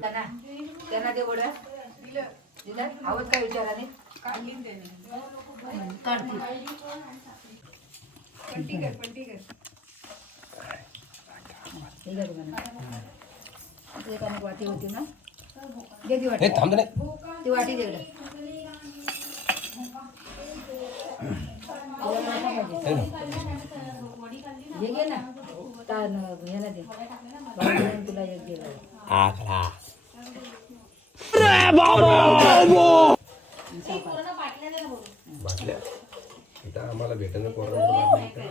त्यांना त्यांना ते दिल्या आवड काय विचाराने काढते ठीक आहे. ते एका मग वाटी होती ना. दे ती वाटी. हे. ती वाटी दे इकडे. हे ना. हे घे ना तान हे ना दे बाबा तुला एक दे बाबा. आखला. इथं आम्हाला भेटणं कोरोना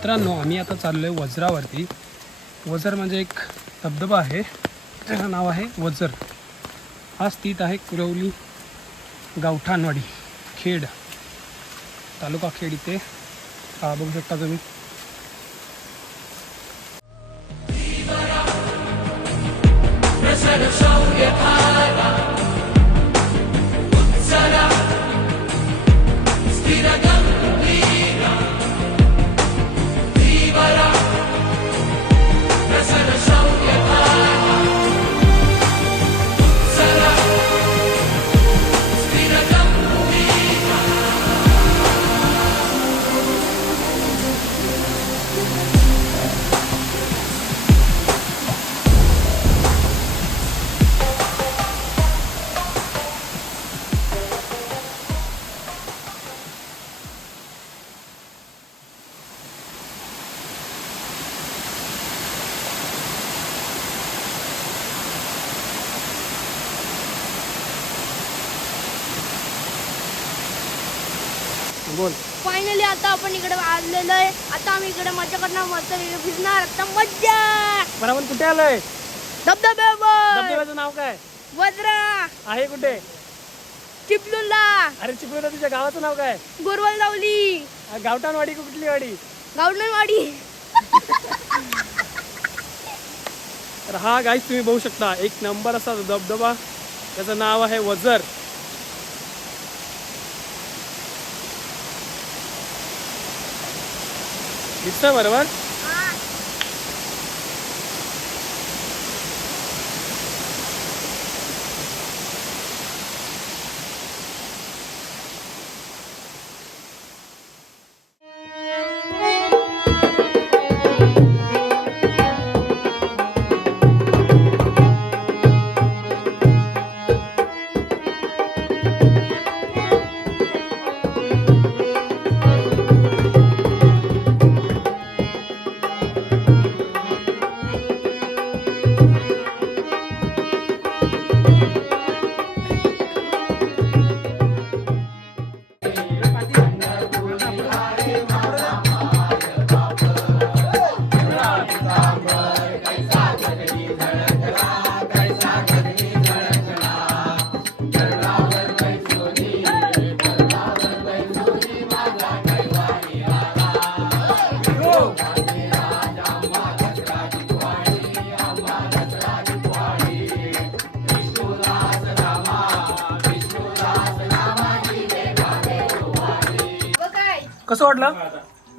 मित्रांनो आम्ही आता चाललो आहे वज्रावरती. वजर म्हणजे एक धबधबा आहे. त्याचं नाव आहे वजर. हा स्थित आहे कुरवली गावठाणवाडी खेड तालुका खेड इथे. बघू शकता तुम्ही. आहे आता आम्ही इकडे मजा करणार मस्त फिरणार. आता मज्जा! बरोबर कुठे आलोय? धबधब्यावर धबधब्याचं नाव काय? वज्रा. आहे कुठे? चिपलूनला अरे चिपळूणला तुझ्या गावाचं नाव काय? गोरवल लावली गावठाणवाडी का कुठली वाडी? गावडनवाडी तर हा गाईज तुम्ही बघू शकता. एक नंबर असा धबधबा. त्याचं नाव आहे वजर. दिसतंय बरोबर कसं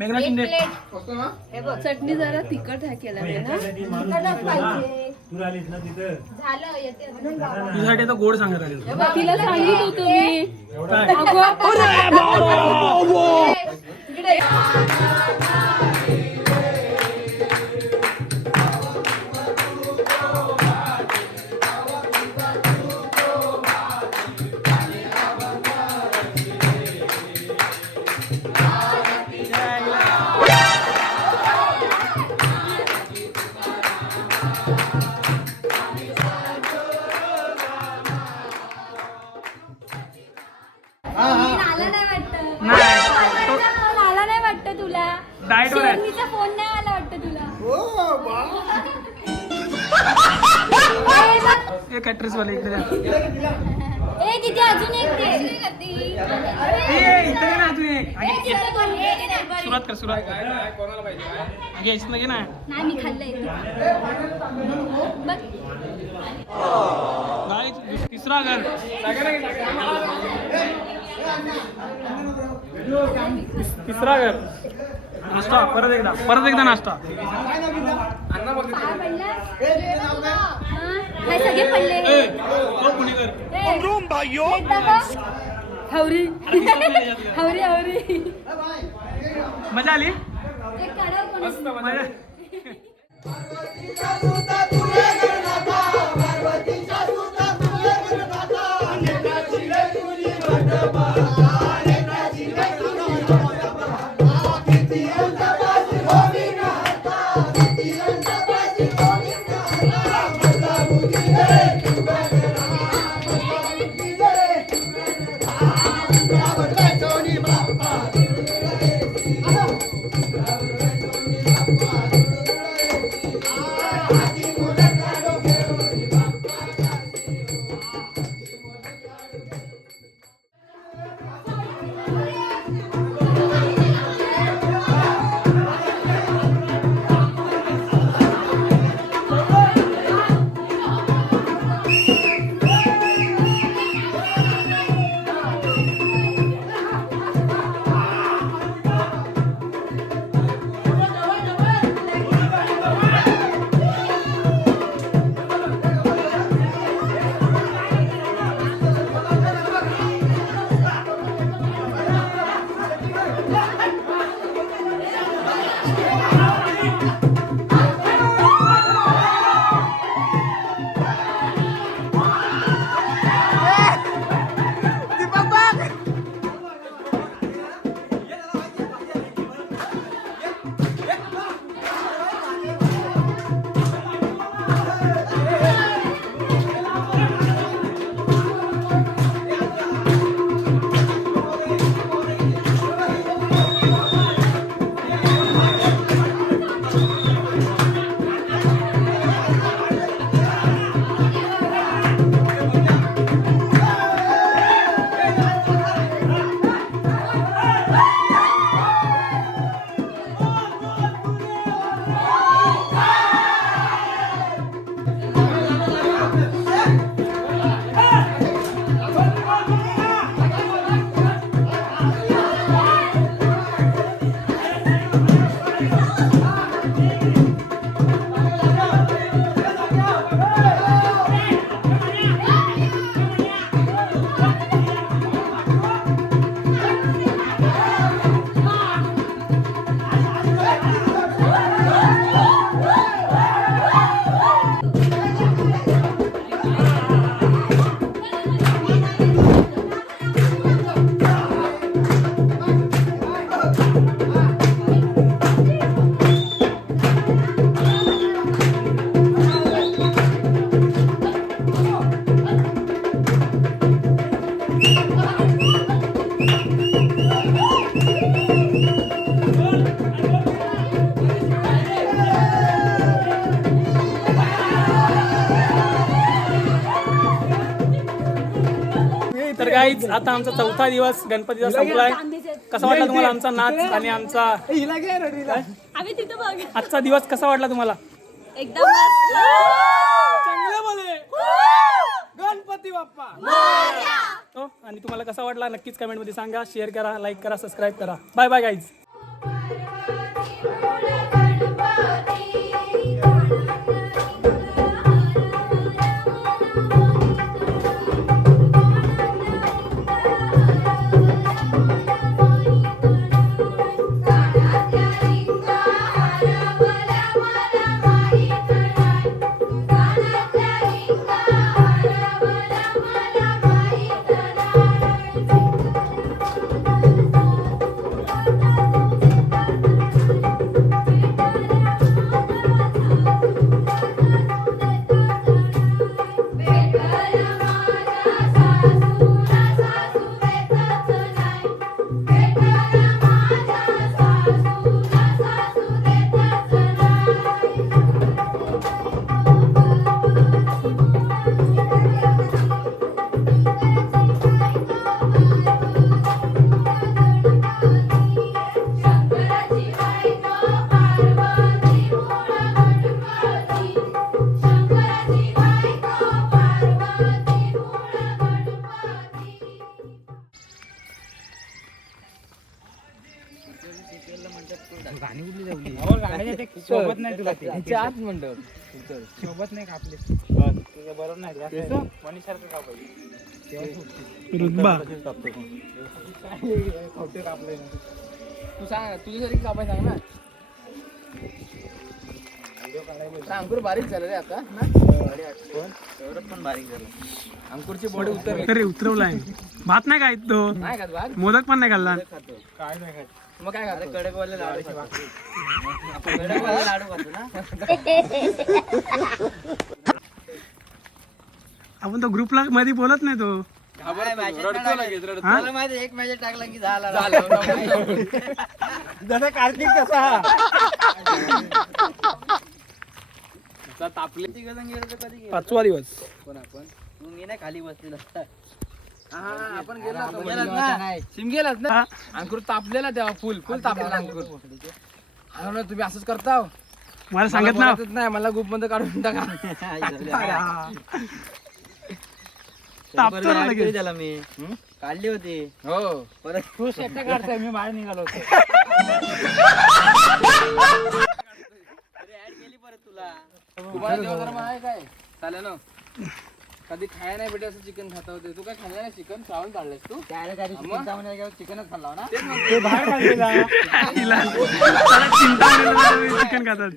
मेघना शिंदे चटणी जरा तिखट आहे केलं ना. झालं येते तुझ्यासाठी आता गोड सांगत आले तिला सांगित होतो मी. ए कॅटरेस वाले इकडे. ए तिथे अजून एक ना अजून एक. एक. सुरुवात कर सुरुवात कर. घ्यायचं ना? नाही मी खाल्लंय. बघ. गाईज तिसरा घर. तिसरा घर. नाश्ता परत एकदा. परत एकदा नाश्ता. हा, सगळे पडले. हवरी हवरी हवरी मजा आली. मजा आता आमचा चौथा दिवस गणपतीचा संपलाय. कसा वाटला तुम्हाला आमचा नाच आणि आमचा आम्ही तिथं बघ. आजचा दिवस कसा वाटला तुम्हाला? एकदम चांगले बोले. गणपती बाप्पा. हो आणि तुम्हाला कसा वाटला? नक्कीच कमेंटमध्ये सांगा. शेअर करा लाईक करा सबस्क्राईब करा. बाय बाय गाईज आत म्हणतो सोबत नाही का आपले तुझं बरोबर नाही मनीसारखं का पाहिजे रुतबा. खोटे कापले तू सांग तुझ्यासाठी कापाय सांग ना? अंकुर बारीक झालं रे आता. ना एवढं पण बारीक झालं. अंकुरची बॉडी उतर अरे उतरवलाय. भात नाही काय तो. नाही भाग मोदक पण नाही खाल्ला. काय नाही खात. मग काय खातो कडकवाले लाडू आपण कडकवाले लाडू खातो ना? आपण तो ग्रुपला मध्ये बोलत नाही तो. हा? माहिती एक मॅच टाकला की झाला. जसा कार्तिक तसा. तापले. पाचवा दिवस. कोण आपण? तू मी नाही खाली बसलेला. आपण गेलो ना. सिम गेलात ना? हा. अंकुर तापलेला तेव्हा फुल फुल तापलेला अंकुर. हा ना तुम्ही असंच करता मला सांगत ना नाही मला ग्रुपमध्ये काढून टाका. तापतो ना लगेच. त्याला मी. काढली होती. हो. परत तू शेट्टा काढताय मी बाहेर निघालो आहे काय? चालेल ना? कधी खाया नाही भेटे असं चिकन खाता होते. तू काय खाल्लं नाही चिकन श्रावण काढलंस तू? चिकनच खाल्ला ना? चिकन खातात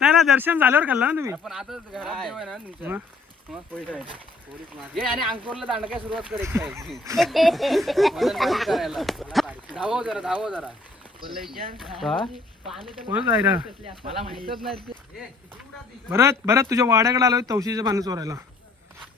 नाही ना दर्शन झाल्यावर खाल्ला ना तुम्ही? पण आता घरात जेवण आहे ना तुमचं. मग? घे आणि अंकोरला दांडक्या सुरुवात कर एक खायची. वजन कमी करायला धावो जरा. धावो जरा कोणच आहे रा नाही. भरत भरत तुझ्या वाड्याकडे आलोय तवशीच्या पानं चोरायला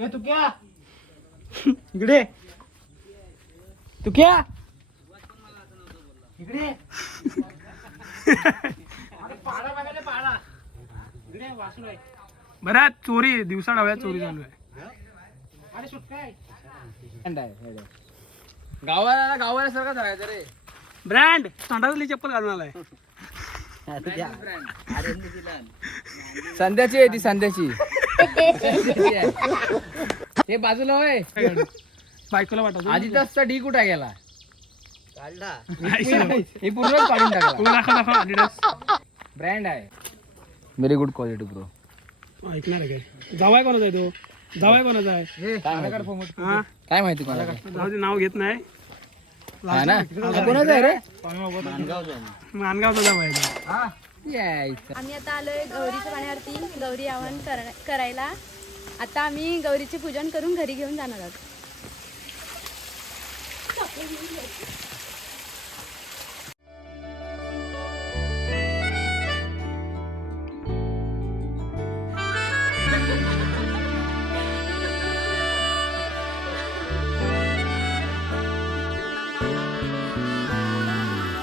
ए तू क्या? इकडे. तू क्या? इकडे. अरे पाडा बघायला पाडा. इकडे वासरू आहे. बऱ्याच चोरी आहे, दिवसा डाव्या चोरी चालू आहे. अरे सुटका आहे. गावाला गावाला सारखं धरायचं रे. ब्रँड तोंडातली चप्पल घालून आलाय. संध्याची आहे ती संध्याची. हे बाजूला होय. बायकोला वाटत. आधी तासचा डी कुठे गेला? हे पूर्ण काढून टाकला. ब्रँड आहे. व्हेरी गुड क्वालिटी ब्रो ऐकणार आहे काय? जावाय कोणाचा आहे तो? जावाय कोणाचा आहे? हा काय माहिती कोणाला जाऊ दे नाव घेत नाही. हा ना? हा कोणाचा आहे रे? मानगावचा जावाय आहे तो. यायचं. आम्ही आता आलोय गौरीच्या पाण्यावरती गौरी आवाहन कर- करायला. आता आम्ही गौरीचे पूजन करून घरी घेऊन जाणार आहोत.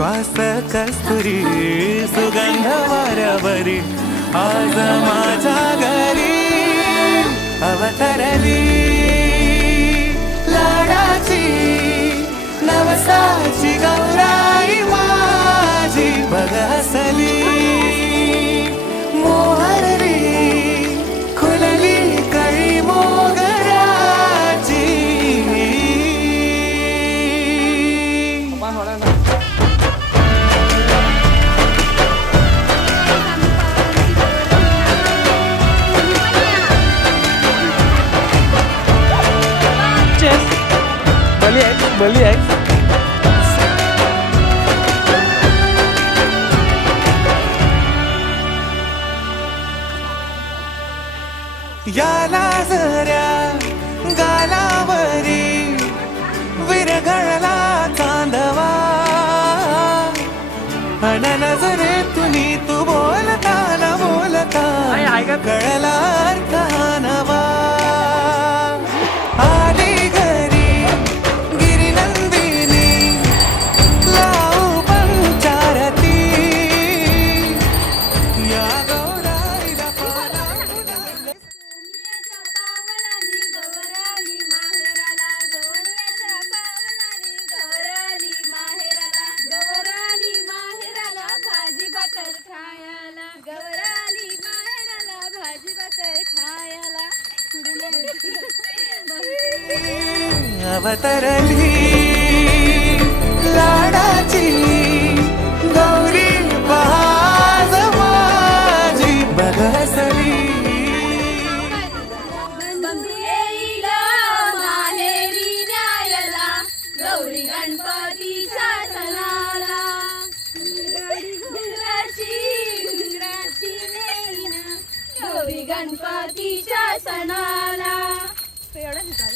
श्वास कस्तुरी सुगंध वाऱ्यावरी आज माझ्या घरी अवतरली. लाडाची नवसाची गौराई माझी बघसली. मोहरली खुलली कळी मोगराची. बली X. Eh? याला जऱ्या गालावरी विरघळला चांदवा अन नजरे गणपतीच्या सणाला एवढंच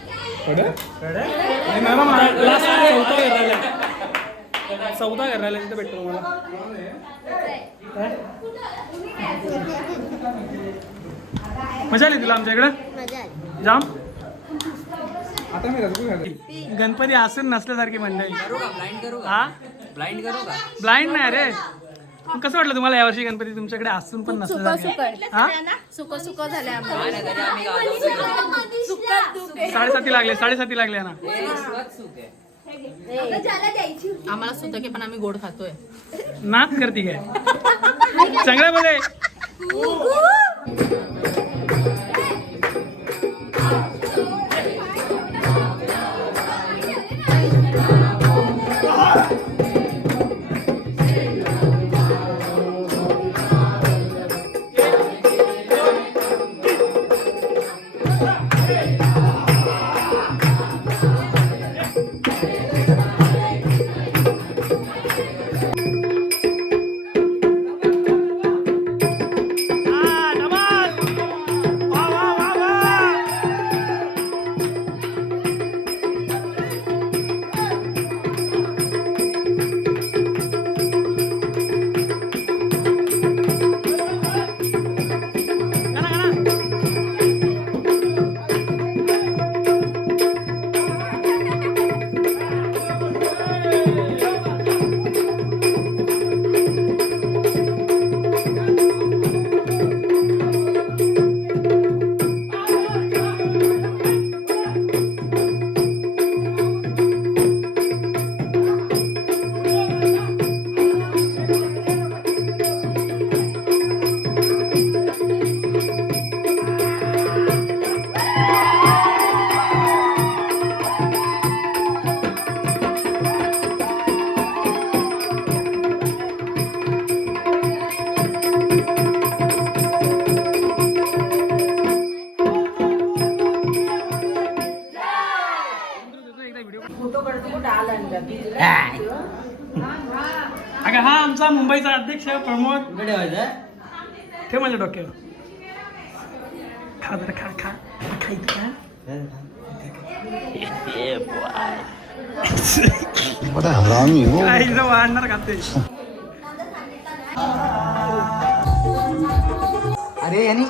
चौथा चौथा राहिला तिथे भेटतो मला काय? मजा आली तुला आमच्या इकडं जाम. गणपती असून नसल्यासारखी मंडळी हा ब्लाइंड करू का ब्लाइंड नाही रे मग कसं वाटलं तुम्हाला यावर्षी गणपती तुमच्याकडे असून पण हा? झाले. सुकात दुख आहे. साडेसाती लागले साडेसाती लागले ना. सुख आम्हाला सुतके पण आम्ही गोड खातोय. नाच करते काय? चांगल्या बोले. अध्यक्ष प्रमोद. ठेव माझ्या डोक्यावर. खा जरा खा खा. खा इथं खा. काय इथं वाढणार खाते अरे यांनी